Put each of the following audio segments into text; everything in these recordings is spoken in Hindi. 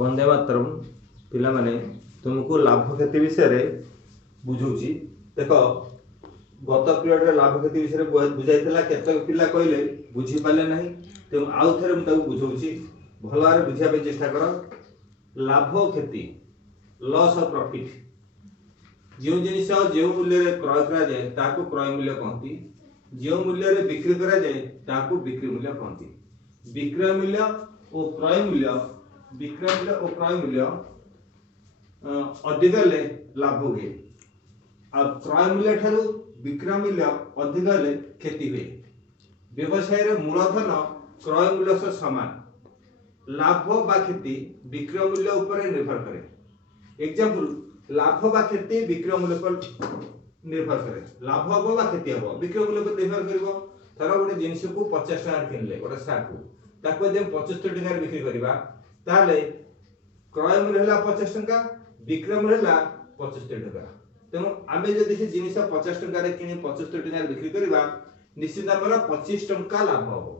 वंदे मातरम पिला माने तुमको लाभ क्षति विषय बुझाऊँ देख गत पीरियड लाभ क्षति विषय बुझाई केतक पिला कहले बुझी पारे ना तेणु आउ थे मुझे बुझाऊँ भल भाव बुझापी चेष्टा कर लाभ क्षति लॉस ऑफ प्रॉफिट जो जिनिस जो मूल्य क्रय कराए ताकू क्रय मूल्य कहती जो मूल्य बिक्री कराए ताकू बिक्री मूल्य कहती विक्रय मूल्य और क्रय मूल्य विक्रय मूल्य और क्रय मूल्य अधिक ले लाभ हुए आ क्रय मूल्य ठारू विक्रय मूल्य अधिक ले क्षति हुए व्यवसाय रे मूलधन क्रय मूल्य से समान लाभ बा क्षति विक्रय मूल्य ऊपर निर्भर करे एग्जांपल लाभ बा क्षति विक्रय मूल्य पर निर्भर करे लाभ हम बा क्षति हम विक्रय मूल्य पर निर्भर करिवो थर गोटे जिनिस को 50 टका किनले गोटे सार्ट को ताको जे 75 टका बिक्री करबा ताले क्रय मूल्य हला 50 टका विक्रय मूल्य हला 75 टका तेणु आमे जदि से जिनिस 50 टका रे किनी 75 टका बिक्री करबा निश्चित हमर 25 टका लाभ हो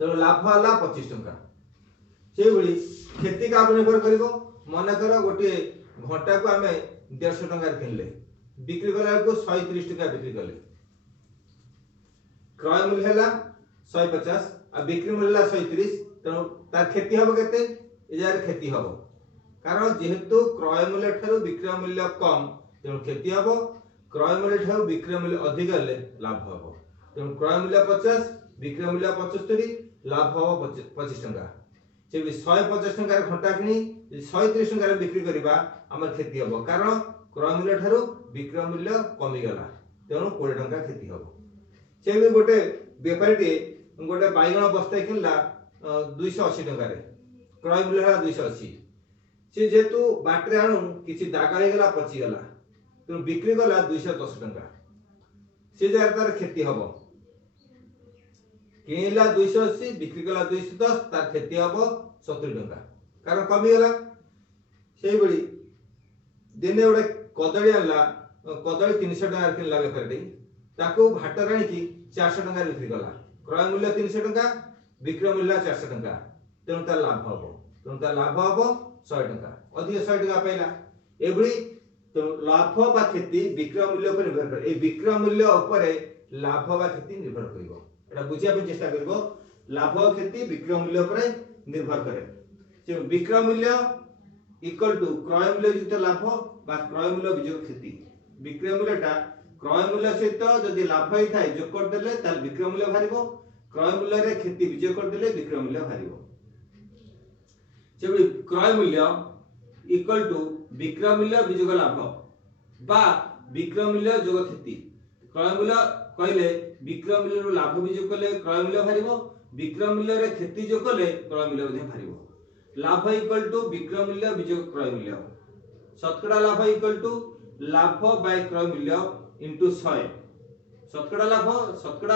तेणु लाभ हला 25 टका से भली खेती का निर्भर करिवो मन कर गोटे घंटा को आमे 150 टका किनले बिक्री कला को 130 टका बिक्री कले क्रय मूल्य हला 150 आ बिक्री मूल्य हला 130 तेणु तार क्षति हबो केते एजार क्षति हबो कारण जेहेतु क्रय मूल्य ठारू विक्रय मूल्य कम तेणु क्षति हबो क्रय मूल्य ठारू विक्रय मूल्य अधिक ले लाभ हबो तेणु क्रय मूल्य 50 विक्रय मूल्य 75 लाभ हबो 25 टका से 150 टका रे घंटा किनी 130 टका रे बिक्री करबा हमर क्षति हबो कारण क्रय मूल्य ठारू विक्रय मूल्य कमी गला तेणु 20 टका क्षति हबो से भी गोटे व्यापारी गोटे बाइगण बस्ता किनला 280 टका रे क्रय मूल्य है 280 से जेतु बाटरे आणु किछि दागा हे गला पची गला तो बिक्री गला 210 टका से जार तार क्षति हबो किनला 280 बिक्री गला 210 तार क्षति हबो 70 टका कारण कमी गला सेही बडी दिने गोटे कदळी आला कदळी 300 टका किनला व्यापारी ताको भाटर आनी की 400 टका बिक्री गला क्रय मूल्य 300 टका विक्रय मूल्य 400 टका तेणु तार लाभ हबो तेणु तार लाभ हबो 100 टका अधिक 100 टका पाइला एभली तो लाभ बा क्षति विक्रय मूल्य पर निर्भर करे ए विक्रय मूल्य ऊपर लाभ बा क्षति निर्भर करिवो एटा बुझिया पे चेष्टा करिवो लाभ क्षति विक्रय मूल्य पर निर्भर करे से विक्रय मूल्य इक्वल टू क्रय मूल्य युक्त लाभ बा क्रय मूल्य विजोग क्षति विक्रय मूल्यटा क्रय मूल्य सहित जदि लाभ ही थाए जोग कर देले ताल विक्रय मूल्य भारिबो क्रय मूल्य रे क्षति विजय कर देले विक्रय मूल्य भारिबो जेबी क्रय मूल्य इक्वल टू विक्रय मूल्य विजोग लाभ बा विक्रय मूल्य जोग क्षति क्रय मूल्य कहले विक्रय मूल्य रो लाभ विजोग कले क्रय मूल्य भारिबो विक्रय मूल्य रे क्षति जोग कले क्रय मूल्य मध्ये भारिबो लाभ इक्वल टू विक्रय मूल्य विजोग क्रय मूल्य शतकड़ा लाभ इक्वल टू लाभ बाय क्रय मूल्य इनटू 100 शतकड़ा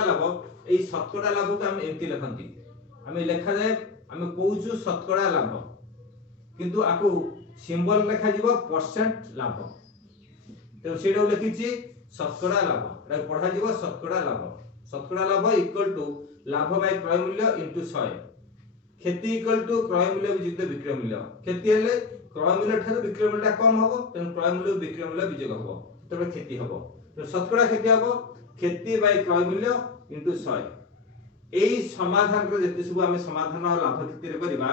लाभ ए शतकड़ा लाभ को हम एमती लिखंती हम लिखा जाए हम कहूछु शतकड़ा लाभ किंतु आकु सिंबल लिखा जीवो परसेंट लाभ तो सेडो लिखिछि शतकड़ा लाभ एटा पढ़ा जीवो शतकड़ा लाभ इक्वल टू लाभ बाय क्रय मूल्य इनटू 100 क्षति इक्वल टू क्रय मूल्य विजित विक्रय मूल्य क्षति हेले क्रय मूल्य ठाରୁ विक्रय मूल्य कम हबो तेन क्रय मूल्य विक्रय मूल्य विजोग हबो तबे क्षति हबो तो शतकड़ा क्षति हबो क्षति बाय क्रय मूल्य इनटू 100 एई समाधान रे जति सब हम समाधान लाभ क्षति रे करबा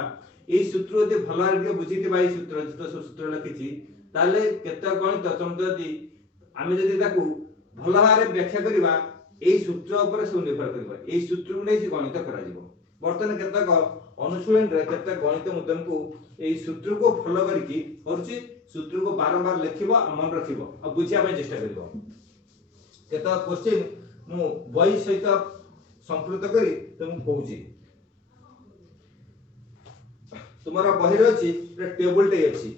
एई सूत्र जदि भलो रे बुझितिबा एई सूत्र जत सूत्र लिखिछि ताले केते गणित चमदि आमे जदि ताकू भलो भारे व्याख्या करबा एई सूत्र ऊपर सब निर्भर करबा एई सूत्र को नै गणित करा जिवो वर्तमान केतक अनुशीलन रे केतक गणित मुद्दन को एई सूत्र को फॉलो करके करछि सूत्र को बारंबार लिखिबो आ मन रखिबो आ बुझिया पे चेष्टा करिवो केतक क्वेश्चन मु बही सहित संपूर्ण करी तुम कहूछि तुम्हारा बही रे अछि रे टेबल टे अछि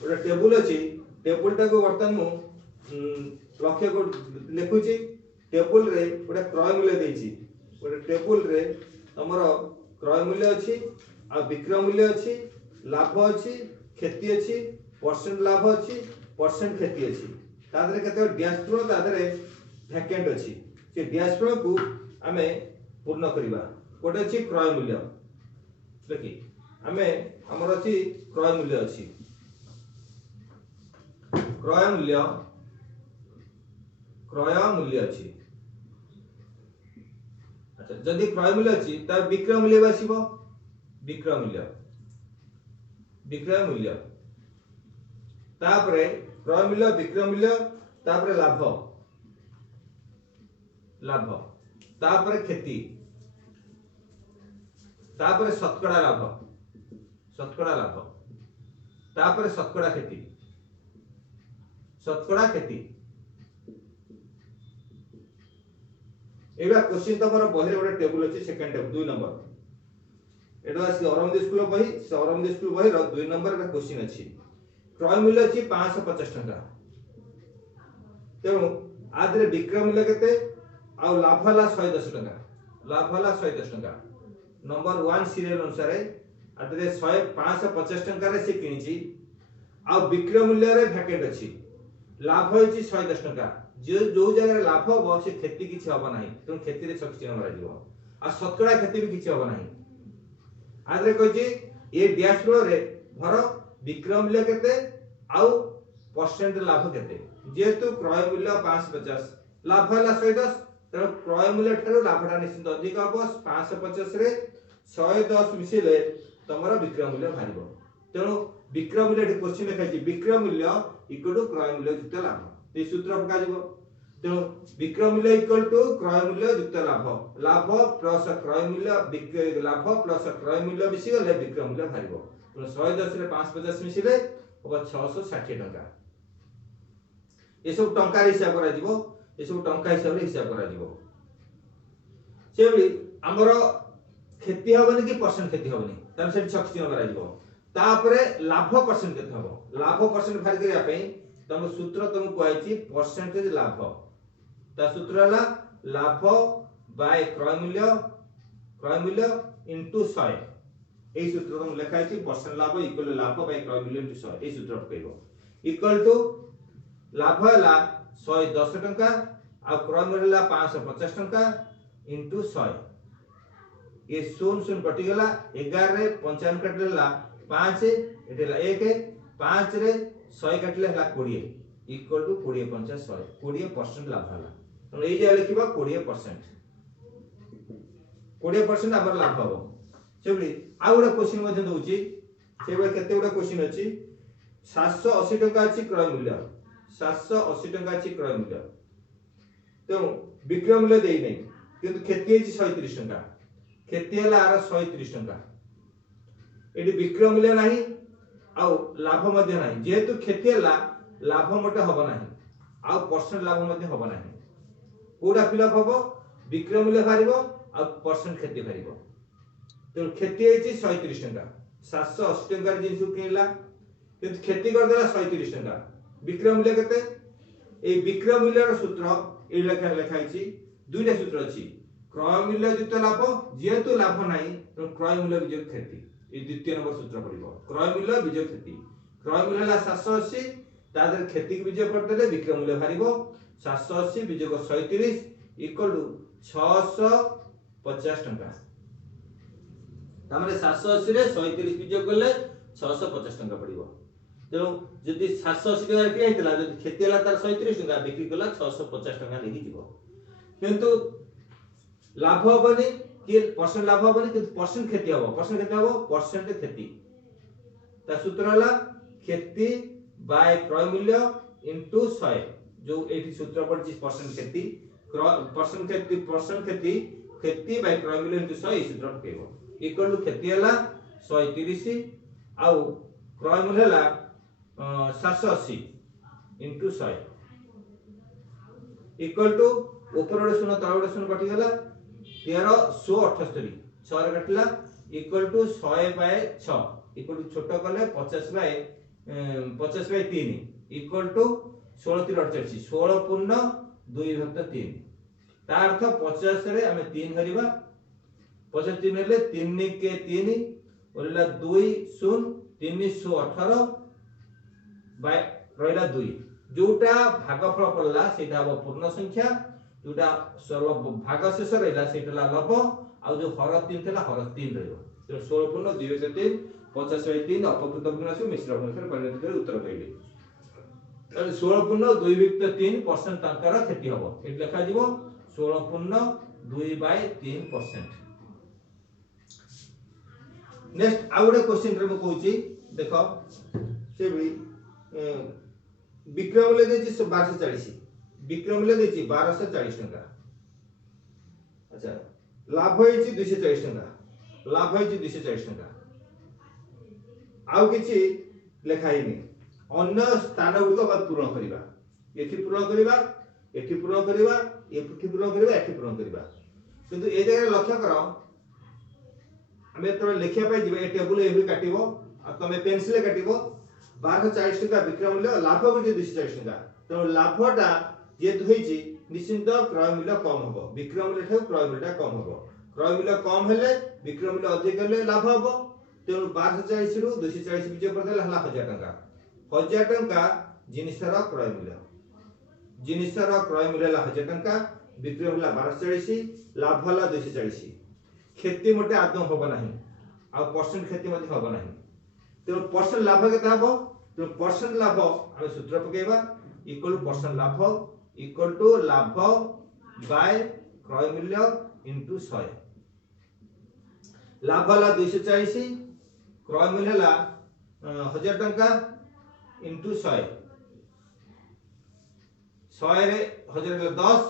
ओरे टेबल अछि टेबल टा को वर्तमान मु लक्ष्य को लिखुछि टेबल रे ओटा क्रय मूल्य देछि ओटा टेबल रे हमर क्रय मूल्य अछि आ विक्रय मूल्य अछि लाभ अछि क्षति अछि परसेंट लाभ अछि परसेंट क्षति अछि तादरे केते डैशबोर्ड तादरे वैकेंट अछि से डैशबोर्ड को हमें पूर्ण करिबा कोटे अछि क्रय मूल्य देखि आमे हमर अछि क्रय मूल्य अछि क्रय मूल्य अछि। अच्छा जदि क्रय मूल्य अछि त विक्रय मूल्य आसीबो विक्रय मूल्य तापरे क्रय मूल्य विक्रय मूल्य तापरे लाभ तापरे क्षति तापरे शतकड़ा लाभ तापरे शतकड़ा क्षति एबा क्वेश्चन तमरो बहिर गोटे टेबल अछि सेकंड टेबल 2 नंबर एटा अछि अरविंद स्कूल बही से अरविंद स्कूल बही रो 2 नंबर का क्वेश्चन अछि क्रय मूल्य अछि 550 टका तेणु आदरे विक्रय मूल्य केते आ लाभ हला 110 टका नंबर 1 सीरियल अनुसार आदरे 550 टका रे से किनिची आ विक्रय मूल्य रे वैकेंट अछि लाभ होइछि 110 टका जो जगह लाभ हो से क्षति किछि होबा नाही तो क्षति रे सक्ति हमरा जीव आ शतकड़ा क्षति भी किछि होबा नाही आदरे कहछि ए डैश रे भर विक्रय मूल्य केते आ परसेंट लाभ केते जेतु क्रय मूल्य 550 लाभ हला 110 तो क्रय मूल्य ठारो लाभटा निश्चित अधिक हो 550 रे 110 मिसिले तमरा विक्रय मूल्य भारिबो तेणु विक्रय मूल्य क्वेश्चन लिखाई विक्रय मूल्य इक्वल टू क्रय मूल्य युक्त लाभ ए सूत्र पका जिवो तेणु विक्रय मूल्य इक्वल टू क्रय मूल्य युक्त लाभ प्लस क्रय मूल्य लाभ प्लस क्रय मूल्य मिसी गले विक्रय मूल्य भारिबो तेणु 110 रे 550 मिसिले होबा 660 टका ए सब टंका हिसाब करा जिवो ए सब टंका हिसाब रे हिसाब करा जिवो सेबली हमरो क्षति होबनी कि परसेंट क्षति होबनी तन से 6 चिन्ह करा जिवो तापरे लाभ परसेंट केते हबो लाभ परसेंट भार करिया पई तम सूत्र तुम कहैछि परसेंटेज लाभ ता सूत्र हला लाभ बाय क्रय मूल्य इनटू 100 एई सूत्र तुम लिखाइछि परसेंट लाभ इक्वल लाभ बाय क्रय मूल्य इनटू 100 एई सूत्र कहइबो इक्वल टू लाभ हला 110 टका आ क्रय मूल्य हला 550 टका इनटू 100 ये 0 कटि गला 11 रे 55 कटला 5 एटेला 1 5 रे 100 कटले हला 20 इक्वल टू 20 50 100 20% लाभ हला तो ए जे लिखिबा 20% हमर लाभ हबो सेबली आ गोटे क्वेश्चन मध्ये दउची सेबले केते गोटे क्वेश्चन अछि 780 टका अछि क्रय मूल्य 780 टका अछि क्रय मूल्य तो विक्रय मूल्य देई नै किंतु खेती अछि 130 टका खेती हला आर 130 टका एडी विक्रय मूल्य नाही आ लाभ मध्ये नाही जेहेतु खेती हला लाभ मोटे होबो नाही आ परसेंट लाभ मध्ये होबो नाही कोडा फिलअप होबो विक्रय मूल्य भारिबो आ परसेंट खेती भारिबो तो खेती अछि 130 टका 780 टका रे जिंसु किनला किंतु खेती कर देला 130 टका विक्रय मूल्य केते ए विक्रय मूल्य रो सूत्र ए लेखाई छी दुईटा सूत्र अछि क्रय मूल्य युक्त लाभ जेहेतु लाभ नाही तो क्रय मूल्य विजय क्षति ए द्वितीय नंबर सूत्र पड़िबो क्रय मूल्य विजय क्षति क्रय मूल्य ला 780 तादर खेती के विजय कर देले विक्रय मूल्य भारिबो 780 विजय 130 इक्वल टू 650 टका तामरे 780 रे 130 विजय करले 650 टका पड़िबो तेणु जदि 780 टका कि हेतला जदि खेती हला तार 130 टका बिक्री कला 650 टका लेखि जीवो किंतु लाभ होबनी कि परसेंट लाभ होबनी कि परसेंट क्षति होबो परसेंट क्षति ता सूत्र हला क्षति बाय क्रय मूल्य इनटू 100 जो एठी सूत्र पड़छि परसेंट क्षति क्षति बाय क्रय मूल्य इनटू 100 ई सूत्र पकेबो इक्वल टू क्षति हला 130 आ क्रय मूल्य हला 780 इनटू 100 इक्वल टू ऊपर रे शून्य तळ रे शून्य कटि गला 1378 6 रे कटला equal to 100 by 6 equal to छोट कले 50 बाय 3 इक्वल टू 16 3 48 16 पूर्ण 2 भाग 3 ता अर्थ 50 रे हमें 3 धरिबा 50 3 हेले 3 के 3 ओला 2 0 318 बाय रहला 2 जोटा भागफल पड़ला सेटा हो पूर्ण संख्या जोटा सर्व भाग शेष रहला सेटा लब आ जो हर 3 थला हर 3 रहबो तो 16 पूर्ण 2 व्यक्त 3 50/3 अपकृत भग्नांश मिश्र भग्नांश परिवर्तित कर उत्तर पाइले। ताले 16 पूर्ण 2 व्यक्त 3% टंकार क्षति हबो एट लिखा जीवो 16 पूर्ण 2/3%। नेक्स्ट आ गुडे क्वेश्चन रे म कहूची देखो से भी विक्रय मूल्य देछि 1240 विक्रय मूल्य देछि 1240 टका। अच्छा लाभ होइछि 240 टका लाभ होइछि 240 टका आउ किछि लेखा हिनी अन्य स्थान गुडी को पूर्ण करिबा एठी पूर्ण करिबा एठी पूर्ण करिबा एठी पूर्ण करिबा एठी पूर्ण करिबा किंतु ए जगह लक्ष्य करो हमें तो लिखिया पाई जिबे ए टेबल ए भी काटिबो आ तमे पेंसिल काटिबो 1240 टका विक्रय मूल्य लाभ गुडी 240 टका तो लाभटा जे होइछि निश्चित क्रय मूल्य कम हबो विक्रय मूल्य ठाउ क्रय मूल्य कम हबो क्रय मूल्य कम हेले विक्रय मूल्य अधिक हेले लाभ हबो तेनु 1240 रु 240 विजय करदेला हला 1000 टका जिनिसर क्रय मूल्य ला 1000 टका विक्रय मूल्य 1240 लाभ हला 240 खेती मोटे आदम होबो नाही आ परसेंट खेती मध्ये होबो नाही तेनु परसेंट लाभ केता हबो तेनु परसेंट लाभ हम सूत्र पकेबा इक्वल परसेंट लाभ इक्वल टू लाभ बाय क्रय मूल्य इनटू 100 लाभ हला 240 क्रय मूल्य हला 1000 टका इनटू 100 100 रे 1000 रे 10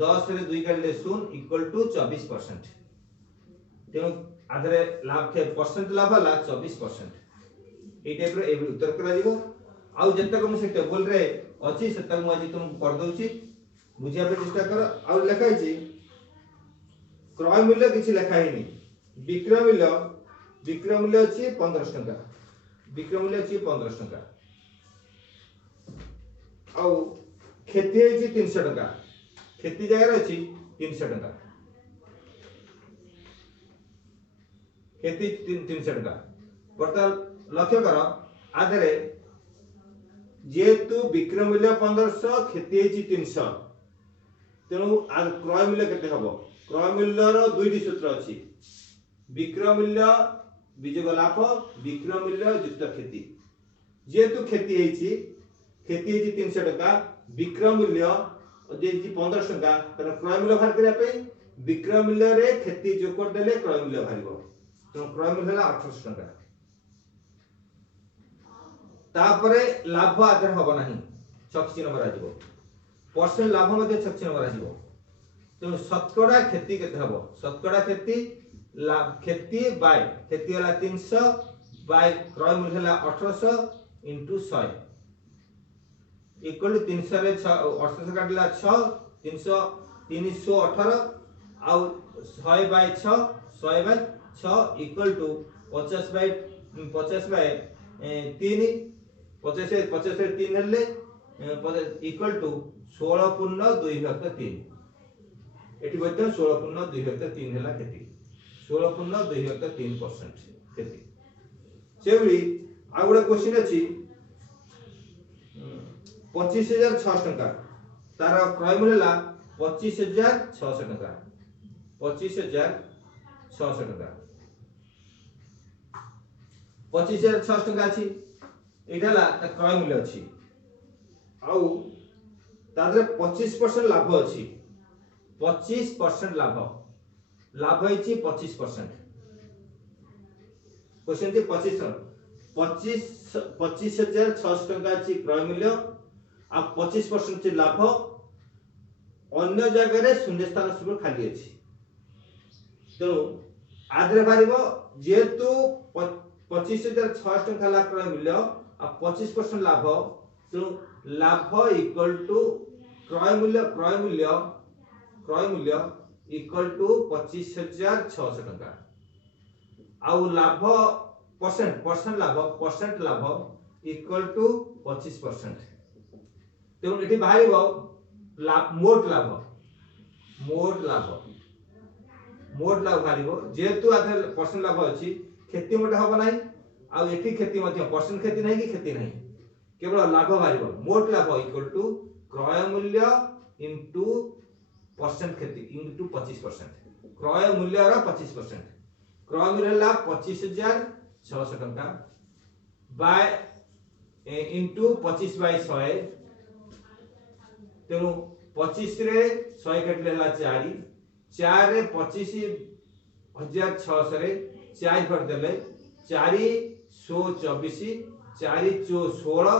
10 रे 2 काटले 0 इक्वल टू 24% तेनु आधरे लाभ के परसेंट लाभ हला 24% ए टाइप रे ए उत्तर करा दिबो आउ जत्ता को से टेबल रे अछि सेता को आज तुम कर दउची बुझिया पे चेष्टा कर आउ लिखाइ छी क्रय मूल्य किछि लिखाइ नि विक्रय मूल्य अछि 15 टका विक्रय मूल्य अछि 15 टका आउ खेती अछि 300 टका खेती जगह रे अछि 300 टका खेती 300 टका वर्तमान लक्ष्य कर आधरे जेतु विक्रय मूल्य 1500 खेती हेछि 300 तेनु आ क्रय मूल्य केते हबो क्रय मूल्य रो दुईटी सूत्र अछि विक्रय मूल्य विजोग लाभ विक्रय मूल्य युक्त खेती जेतु खेती हेछि 300 टका विक्रय मूल्य जेछि 1500 टका तने क्रय मूल्य बाहर करिया पे विक्रय मूल्य रे खेती जोग कर देले क्रय मूल्य बाहरिबो तो क्रय मूल्य हला 1800 टका तापरे लाभ आदर होबो नाही छक्सी नंबर आजिबो परसेंट लाभ मध्ये छक्सी नंबर आजिबो तो शतकड़ा खेती केते हबो शतकड़ा खेती लाभ खेती बाय खेती हला 300 बाय क्रय मूल्य हला 1800 इनटू 100 इक्वल 300 रे 1800 काटला 6 300 318 आउ 100 by 6 100 by 6 equal to 50 by 3 50 से 3 हेले इक्वल टू 16 पूर्ण 2 भाग 3 एटी बते 16 पूर्ण 2 भाग 3 हेला खेती 16 पूर्ण 2 भाग 3% खेती सेउली आ गुडा क्वेश्चन अछि 25600 टका तार क्रय मूल्य ला 25600 टका 25600 टका 25600 टका अछि एटाला ता क्रय मूल्य अछि आउ तादरे 25% लाभ अछि 25% लाभ हेछि 25% क्वेश्चन जे 25600 टका अछि क्रय मूल्य आ 25% छि लाभ अन्य जगह रे शून्य स्थान सब खाली अछि तो आदरे बारिबो जेतु 25600 टका ला क्रय मूल्य आ 25% लाभ तो लाभ इक्वल टू क्रय मूल्य इक्वल टू 25600 टका आउ लाभ परसेंट लाभ इक्वल टू 25% तेणु एठी बाहरिबो मोट लाभ बाहरिबो जेतु आधे परसेंट लाभ अछि खेती मोटे होबो नाही आ एठी खेती मध्ये परसेंट खेती नाही कि खेती नाही केवल लाभ बाहरिबो मोट लाभ इक्वल टू क्रय मूल्य इनटू परसेंट खेती इनटू 25% क्रय मूल्य रा 25% क्रय मूल्य है 25,600 टंका बाय इंटू 25/100 तेणु 25 रे 100 काटिले 4 4 रे 25,600 रे 4 करदेले 4 सो 24 4 चो 16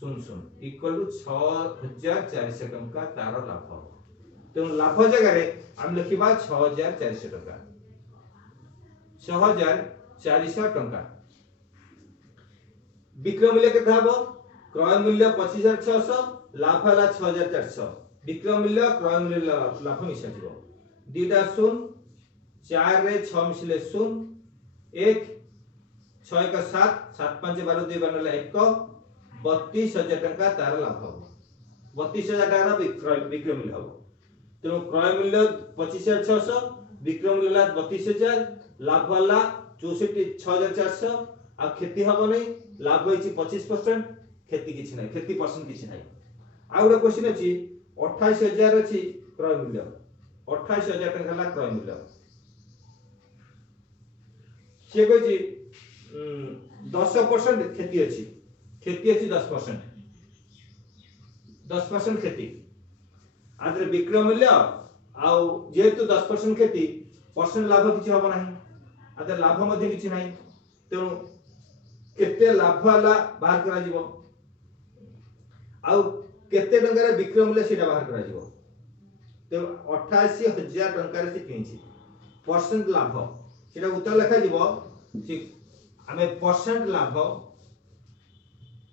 00 इक्वल टू 6,400 टंका तार लाभ। तेणु लाभ जगह रे हम लिखिबा 6,400 टंका 6,400 टंका। विक्रय मूल्य केते हबो क्रय मूल्य 25,600 लाभ हला 6,400 विक्रय मूल्य क्रय मूल्य लाभ मिशा जीवो दीटा शून्य 4 रे 6 मिसले 0 1 6 का 7 7 5 12 2 बनले 1 32,000 टंका तार लाभ हबो 32,000 टंका विक्रय मूल्य हबो। तेणु क्रय मूल्य 25,600 विक्रय मूल्य 32,000 लाभ वाला 6,400 आ खेती हबो नै लाभ होइछि 25% खेती किछि नै खेती परसेंट किछि नै। आ गोटे क्वेश्चन अछि 28,000 अछि क्रय मूल्य 28,000 टंका ला क्रय मूल्य से कहछि 10% खेती अछि 10% 10% खेती आदर विक्रय मूल्य आ जेहेतु 10% खेती परसेंट लाभ किछि हबो नाही आदर लाभ मध्ये किछि नाही तेणु केते लाभ वाला बाहर करा जीवो आ केते टंका रे विक्रय मूल्य सेटा बाहर करा जीवो तेणु 88,000 टंका रे से किछि परसेंट लाभ सेटा उत्तर लिखा जीवो से हमें परसेंट लाभ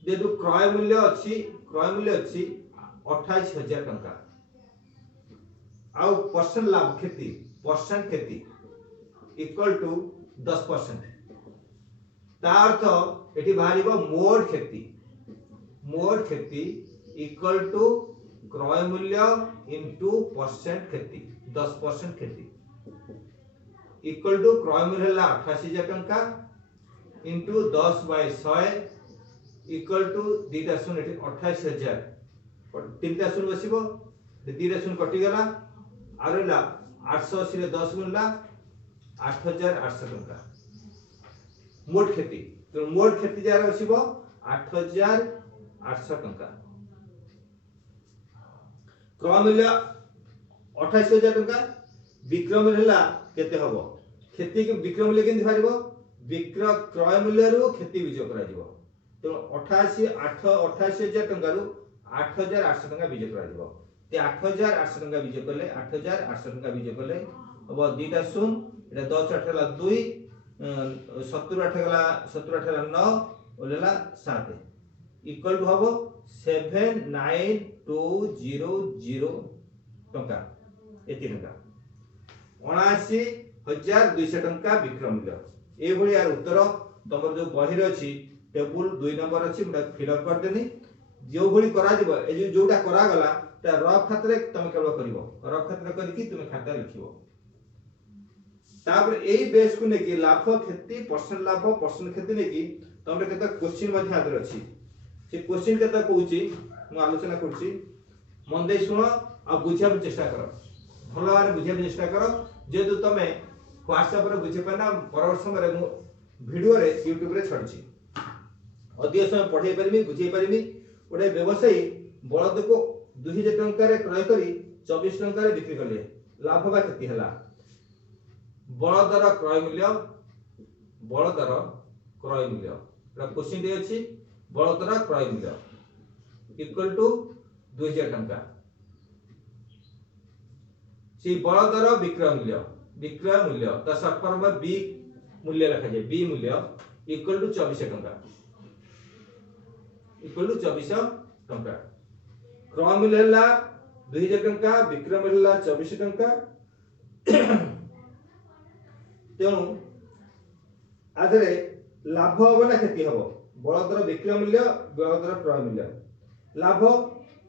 जेतु क्रय मूल्य अछि 28,000 टंका आ परसेंट लाभ खेती परसेंट खेती इक्वल टू 10% ता अर्थ एठी बाहरिबो मोड खेती इक्वल टू क्रय मूल्य इनटू परसेंट खेती 10% खेती इक्वल टू क्रय मूल्य हला 88,000 टंका इनटू 10/100 इक्वल टू दीटा शून्य 28,000 तीनटा शून्य बसिबो दीटा शून्य कटि गला आ रहला 880 रे 10 गुणला 8,800 टंका मोड खेती तो मोड खेती जार बसिबो 8,800 टंका क्रय मूल्य 28,000 टंका विक्रय मूल्य हला केते हबो खेती के विक्रय मूल्य केंति बारिबो विक्रय क्रय मूल्य रु खेती विजय करा जिवो तो 88,000 टंका रु 8,800 टंका विजय करा जिवो ते 8,800 टंका विजय करले 8,800 टंका विजय करले अब दीटा शून्य एटा 10 8 ला 2 70 8 गला 70 8 ला 9 ओलेला 7 इक्वल टू हबो 7,9,200 टंका एति टंका 79,200 टंका विक्रय मूल्य ए भली यार उत्तर तमर जो बही रे अछि टेबल 2 नंबर अछि मटा फिल अप कर देनी जो भली करा दिबो ए जोटा करा गला ता रफ खात रे तमे केवल करिवो रफ खात रे करिकि तुमे खाता लिखिवो तापर एई बेस को नेकी लाभ खेती परसेंट खेती नेकी तमरे केता क्वेश्चन मध्ये आदर अछि से क्वेश्चन केता कहूची मु आलोचना करछि मन दे सुनो आ बुझिया चेष्टा करो भलो आरे बुझिया चेष्टा करो जेतु तमे WhatsApp रे बुझि पाना परवर्ष समय मु वीडियो रे YouTube रे छडछि अधिक समय पढाई परमी बुझाई परमी ओडे व्यवसायी बळद को 2,000 टंका रे क्रय करी 24 टंका रे बिक्री करले लाभ बा क्षति हला बळदर क्रय मूल्य एटा क्वेश्चन दे अछि बळदर क्रय मूल्य इक्वल टू 2,000 टंका से बळदर विक्रय मूल्य ता शॉर्ट फॉर्म में बी मूल्य लिखा जाय बी मूल्य इक्वल टू 24 टंका क्रय मूल्य हला 2,000 टंका विक्रय मूल्य हला 24 टंका तेणु आधरे लाभ हबो ना क्षति हबो बळदर विक्रय मूल्य बळदर क्रय मूल्य लाभ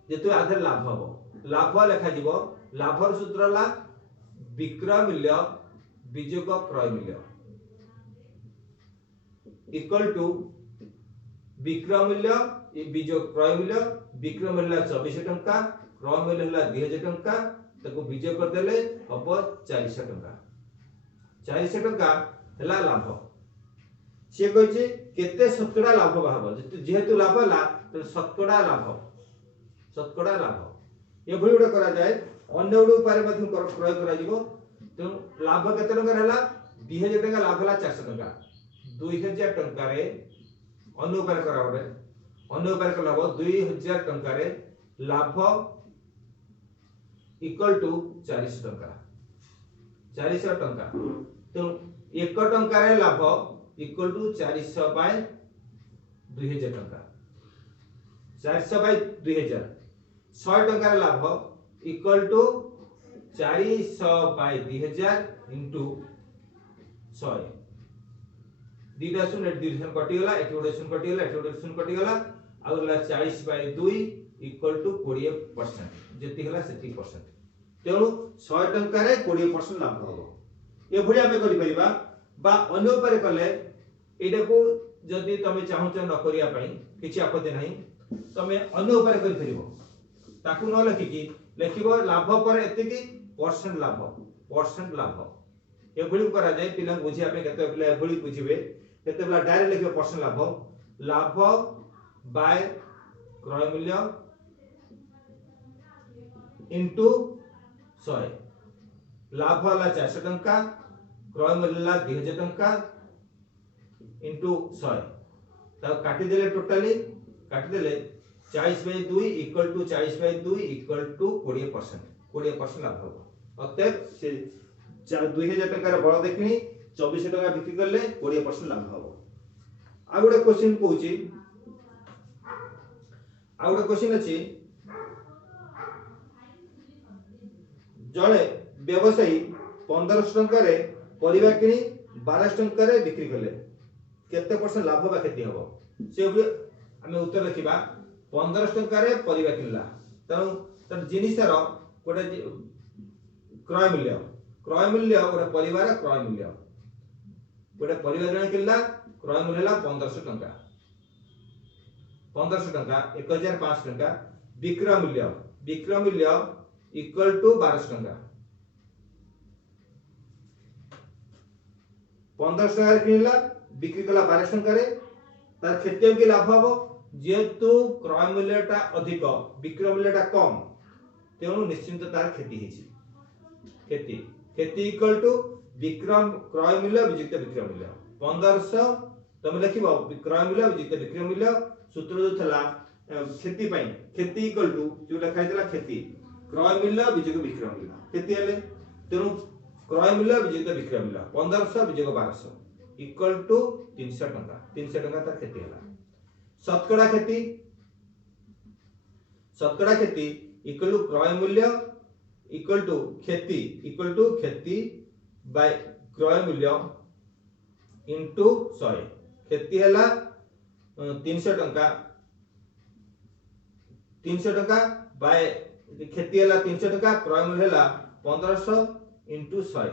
जेतु आधरे लाभ हबो लाभ लिखा जीवो लाभर सूत्र हला विक्रय मूल्य विजोग क्रय मूल्य इक्वल टू विक्रय मूल्य विजोग क्रय मूल्य विक्रय मूल्य 24 टंका क्रय मूल्य हला 2,000 टंका ताको विजय कर देले हबो 400 टंका 400 टंका हला लाभ सी कहि केते शतकड़ा लाभ बाहब जेहेतु लाभ हला तो शतकड़ा लाभ ये भली गोटे करा जाए अन्य गोटे उपाय मध्य प्रयोग करा जिवो तो लाभ केते टंका हला 2000 टंका लाभ हला 400 टंका 2000 टंका रे अन्य उपाय करा गोटे अन्य उपाय कला 2000 टंका रे लाभ इक्वल टू 400 टंका 400 टंका तो 1 टंका रे लाभ इक्वल टू 400 बाय 2000 टंका 400 बाय 2000 100 टंका रे लाभ इक्वल टू 400 बाय 2000 इनटू 100 दीटा शून्य डिवीजन कटि गला एठी गोटे शून्य कटि गला एठी गोटे शून्य कटि गला आ गला 40 बाय 2 इक्वल टू 20% जेति हला सेति परसेंट तेणु 100 टंका रे 20% लाभ हो ए भली आमे करि परिबा बा अन्य उपाय कले एटा को जदि तमे चाहू न करिया पई किछि आपत्ति नाही तमे अन्य उपाय करि परिबो ताकू न लिखि कि लिखिबो लाभ पर एते कि परसेंट लाभ ए भली करा जाय पिला बुझिया पे केते पिला ए भली बुझिबे केते पिला डायरेक्ट लिखिबो परसेंट लाभ बाय क्रय मूल्य इनटू 100 लाभ वाला 400 टंका क्रय मूल्य ला 2000 टंका इनटू 100 ता काटि देले टोटली काटि देले 40 by 2 equal to 40 by 2 equal to 20% लाभ हो अतएव से 2000 टंका रे बड़ देखनी 24 टंका बिक्री करले 20% लाभ हो आ गोटे क्वेश्चन कहूची आ गोटे क्वेश्चन अछि जड़े व्यवसायी 1500 टंका रे परिबा किनी 1200 टंका रे बिक्री करले केते परसेंट लाभ बा क्षति हबो से हमें उत्तर लिखिबा 1500 टंका रे परिबा किनला तनु त जिनिसर गोटे क्रय मूल्य गोटे परिवार क्रय मूल्य गोटे परिवार जने किनला क्रय मूल्य ला 1500 टंका 1500 टंका विक्रय मूल्य इक्वल टू 1200 टंका 1500 टंका किनला बिक्री कला 1200 टंका रे तार क्षति के लाभ हबो जेतु क्रय मूल्यटा अधिक विक्रय मूल्यटा कम तेणु निश्चिंत तार क्षति हेछि क्षति इक्वल टू क्रय मूल्य विजित विक्रय मूल्य 1500 तमे लिखिबो क्रय मूल्य विजित विक्रय मूल्य सूत्र जो थला क्षति पई क्षति इक्वल टू जो लिखा हैतला क्षति क्रय मूल्य विजित विक्रय मूल्य क्षति हेले तेणु क्रय मूल्य विजित विक्रय मूल्य 1500 विजित 1200 इक्वल टू 300 टंका तार क्षति हला शतकड़ा क्षति इक्वल टू क्रय मूल्य इक्वल टू क्षति बाय क्रय मूल्य इनटू 100 क्षति हला 300 टंका बाय क्षति हला 300 टंका क्रय मूल्य हला 1500 इनटू 100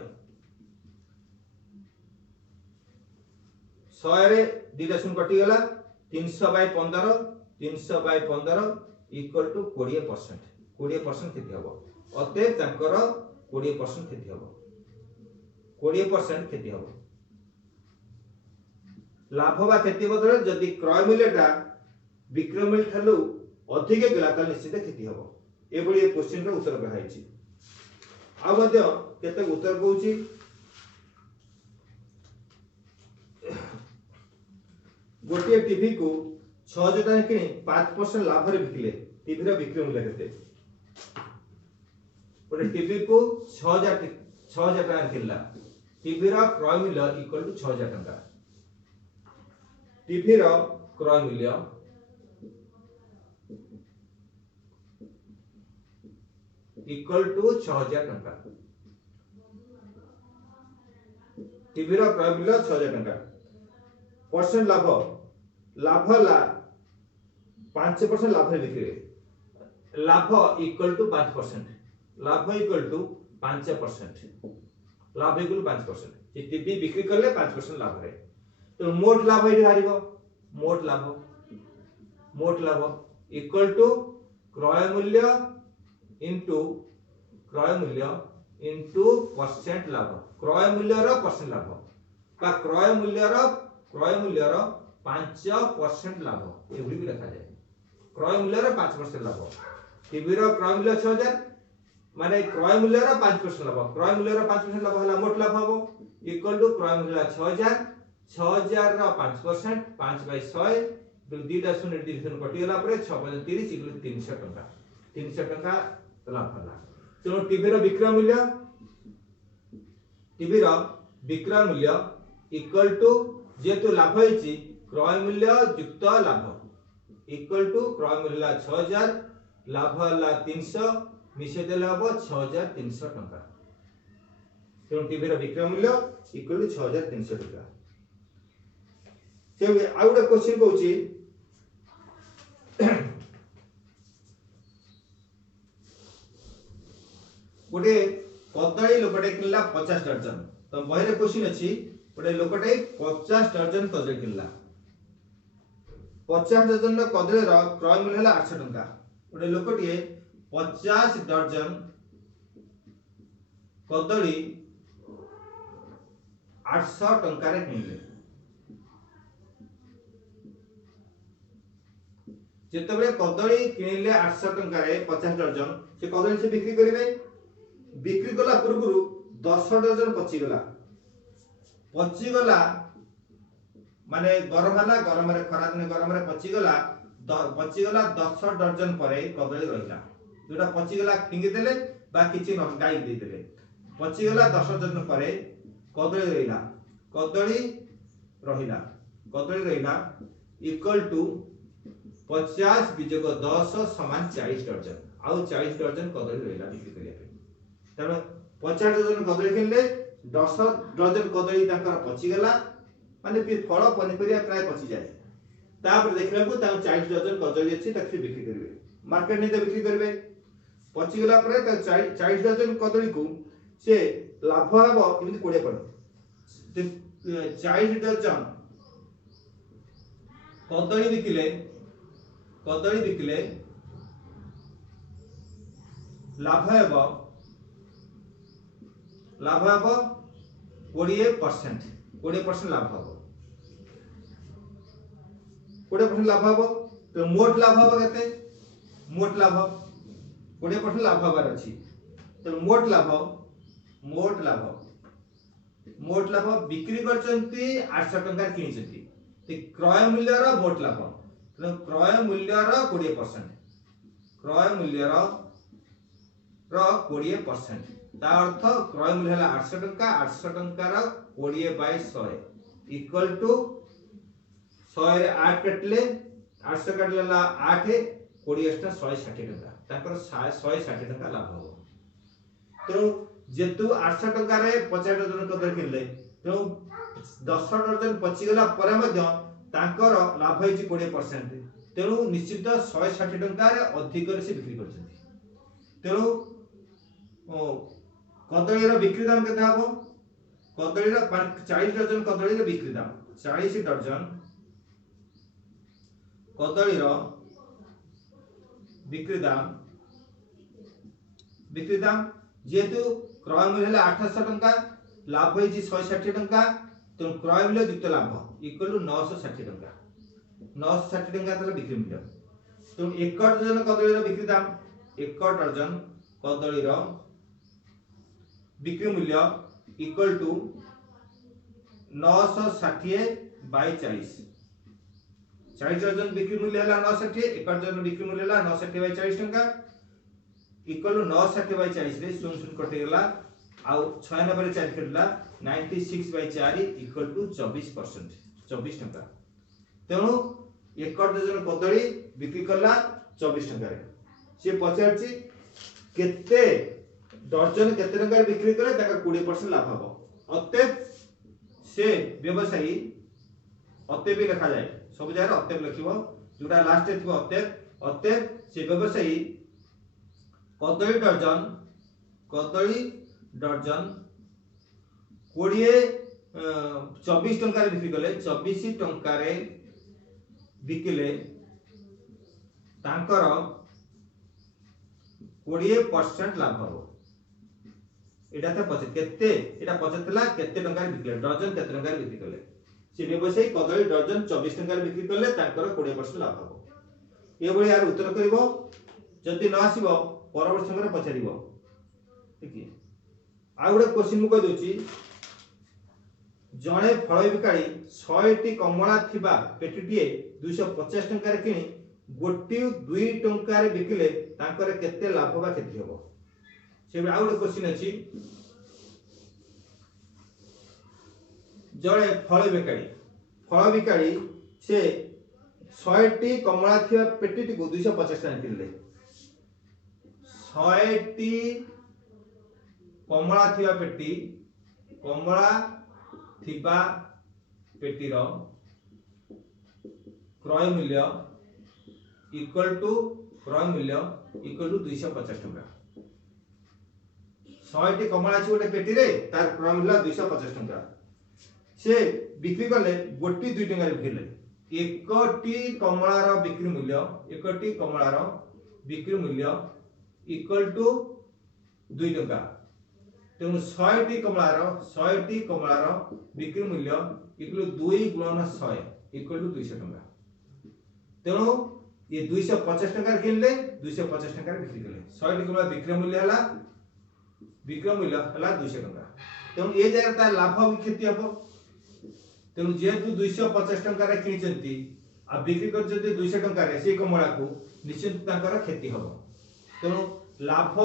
रे दीटा शून्य कटि गला 300 बाय 15 इक्वल टू 20% क्षति हबो अतएव तांकर 20% क्षति हबो 20% क्षति हबो लाभ बा क्षति बदले जदि क्रय मूल्यटा विक्रय मूल्य ठालू अधिक गेला त निश्चित क्षति हबो एबोली क्वेश्चन रो उत्तर कहाइछि आ मध्य केते उत्तर कहूछि गोटे टीवी को 6000 टका किनी 5% लाभ रे बिकले टीवी रो बिक्री मूल्य केते गोटे टीवी को 6000 टका किनला टीवी रो क्रय मूल्य इक्वल टू 6000 टका टीवी रो क्रय मूल्य इक्वल टू 6000 टका टीवी रो क्रय मूल्य 6000 टका परसेंट लाभ ला 5% लाभ रे बिक्री लाभ इक्वल टू 5% लाभ इक्वल टू 5% ये टीवी बिक्री करले 5% लाभ रे तो मोट लाभ एठी हारिबो मोट लाभ इक्वल टू क्रय मूल्य इनटू परसेंट लाभ क्रय मूल्य रो परसेंट लाभ बा क्रय मूल्यर 5% लाभ एभली भी लिखा जाए। क्रय मूल्यर 5% लाभ टीवी रो क्रय मूल्य 6000 माने क्रय मूल्यर 5% लाभ क्रय मूल्यर 5% लाभ हला मोट लाभ हबो इक्वल टू क्रय मूल्य 6000 रो 5% 5/100 दुईटा शून्य डिविजन कटि गला परे 6/30 इक्वल 300 टंका लाभ हला। तो टीवी रो विक्रय मूल्य इक्वल टू जेतु लाभ होइछि क्रय मूल्य युक्त लाभ इक्वल टू क्रय मूल्य 6000 लाभ हला 300 मिसे देले हबो 6300 टंका। तो टीवी रो विक्रय मूल्य इक्वल टू 6300 टंका। से आ गुडा क्वेश्चन कहूची गोटे कदली लोकटे किनला 50 दर्जन। तो बहिरे क्वेश्चन अछि गोटे लोकटे 50 दर्जन कदली किनला 50 दर्जन कदली रो क्रय मूल्य हला 800 टंका। गोटे लोकटे 50 दर्जन कदली 800 टंका रे किनले जेतबे कदली किनले 800 टंका रे 50 दर्जन से कदली से बिक्री करिवे बिक्री गला पूर्व 10 दर्जन पची गला माने गरम हला गरम रे खरा दिन गरम रे पची गला 10 दर्जन परे कदली रहिला जोटा पची गला फिंगी देले बा किछि न गाई दे देले पची गला 10 दर्जन परे कदली रहिला इक्वल टू 50 विजोग 10 समान 40 दर्जन आउ 40 दर्जन कदली रहिला बिक्री करिया पे तब 50 दर्जन कदली किनले 10 दर्जन कदली ताकर पची गला माने फल पनिपरिया प्राय पची जाए तापर देखला को ता 40 दर्जन कदली अछि ताकि बिक्री करिवे मार्केट ने बिक्री करिवे पची गला परे ता 40 दर्जन कदली को से लाभ हबो किमि 20 पर 40 दर्जन कदली बिकिले लाभ हबो 20% लाभ हबो 20% लाभ हबो तो मोट लाभ हबो केते मोट लाभ 20% लाभ हबार अछि तो मोट लाभ बिक्री करचंती 800 टंका किनिचंती ते क्रय मूल्य रो मोट लाभ तो क्रय मूल्य रो 20% क्रय मूल्य रो 20% ता अर्थ क्रय मूल्य हला 800 टंका रो 20/100 इक्वल टू 100 रे 8 कटले 800 काटला 8 20 एक्स्ट्रा 160 टंका ताकर 160 टंका लाभ हो तो जेतु 800 टंका रे 50 दर्जन कदली किनले तो 10 दर्जन पची गला परे मध्ये ताकर लाभ होइछि 20% तेनु निश्चित 160 टंका रे अधिक रे से बिक्री करछथि तेनु कदली रो बिक्री दाम केते हबो कदली रो 40 दर्जन कदली रो बिक्री दाम 40 दर्जन कदली रो बिक्री दाम जेतु क्रय मूल्य हला 800 टंका लाभ होइछि 160 टंका तो क्रय मूल्य युक्त लाभ इक्वल टू 960 टंका 960 टंका तले बिक्री मूल्य तो 1 दर्जन कदली रो बिक्री दाम 1 दर्जन कदली रो बिक्री मूल्य इक्वल टू 960/40 40 दर्जन बिक्री मूल्य हला 960 1 दर्जन बिक्री मूल्य हला 960/40 टंका इक्वल टू 960/40 रे 0 कटि गला आ 96 रे 4 कटला 96/4 इक्वल टू 24% 24 टंका तेणु 1 दर्जन कदली बिक्री करला 24 टंका रे से पचारछि केते दर्जन केते टंका बिक्री करे ताका 20% लाभ हबो अतएव से व्यवसायी अतएव भी लिखा जाए सब जगह अतएव लिखिबो जोटा लास्ट रे थिबो अतएव से व्यवसायी कदली दर्जन 24 टंका रे बिक्री कले 24 टंका रे बिकिले तांकर 20% लाभ हबो एटा था पचे केते एटा पचतला केते टंका बिकले डजन केते टंका बिक्री कले से व्यवसायी कदली डजन 24 टंका बिक्री कले तांकर 20% लाभ हो ये बळे यार उत्तर करबो जति न आसीबो परवर्ती समय पचारिबो ठीक है आ गुडे क्वेश्चन मु कह दोची जणे फल बिकाली 100 टी कमला थिबा पेटीटीए 250 टंका रे किनी गोटी 2 टंका रे बिकिले तांकर केते लाभ बा क्षति होबो से आ गुडे क्वेश्चन अछि जणे फल बिकाली से 100 टी कमला थिबा पेटीटी को 250 टंका किनले 100 टी कमला थिबा पेटी रो क्रय मूल्य इक्वल टू 250 टंका 100 टी कमला अछि गोटे पेटी रे तार क्रय मूल्य 250 टंका से बिक्री करले गोटी 2 टंका रे बिकिले एकटी कमला रो बिक्री मूल्य इक्वल टू 2 टंका तेणु 100 टी कमला रो बिक्री मूल्य इक्वल 2 गुणन 100 इक्वल टू 200 टंका तेणु ये 250 टंका किनले 250 टंका बिक्री कले 100 टी कमला बिक्री मूल्य हला 200 टंका तेणु ये जगह तार लाभ भी क्षति हबो तेणु जेहेतु 250 टंका रे किनिचंती आ बिक्री कर जदि 200 टंका रे से कमला को निश्चित ताकर क्षति हबो तेणु लाभ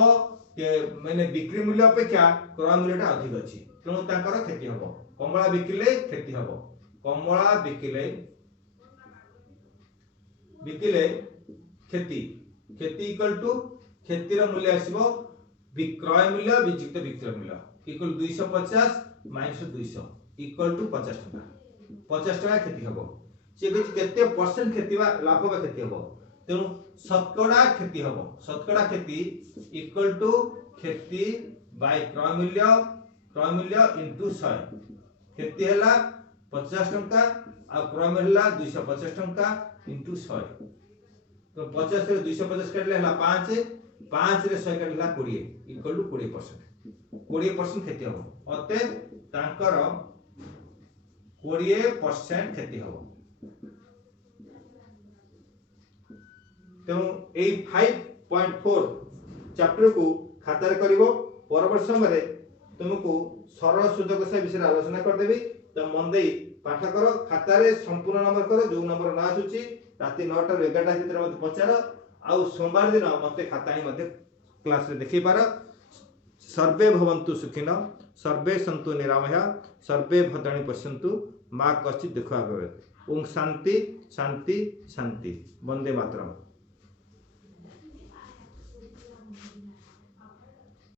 के माने बिक्री मूल्य अपेक्षा क्रय मूल्यटा अधिक अछि तेणु ताकर क्षति हबो कमला बिकिले क्षति हबो कमला बिकिले क्षति इक्वल टू क्षतिर मूल्य आसीबो विक्रय मूल्य वियुक्त विक्रय मूल्य इक्वल 250 माइनस 200 इक्वल टू 50 टका 50 टका क्षति हबो से केते परसेंट क्षति बा लाभ बा क्षति हबो तेणु शतकड़ा क्षति इक्वल टू क्षति बाय क्रय मूल्य इनटू 100 क्षति हला 50 टंका आ क्रय मूल्य हला 250 टंका इनटू 100 तो 50 रे 250 काटले हला 5 रे 100 काटला 20 इक्वल टू 20% क्षति हबो अते तांकर 20% क्षति हबो तेणु एई 5.4 चैप्टर को खातार करिवो परवर्ती समय तुमको सरल सूचक से विषय आलोचना कर देबी तो मन देई पाठ करो खातारे संपूर्ण नंबर करो जो नंबर ना आसुची राति 9 टा 11 भितर मते पचार आउ सोमवार दिन मते खाता ही मते क्लास रे देखि पार सर्वे भवन्तु सुखिनो सर्वे सन्तु निरामया सर्वे भद्राणि पश्यन्तु मा कश्चित् दुःखभाग् भवेत् ओम शांति शांति शांति वंदे मातरम।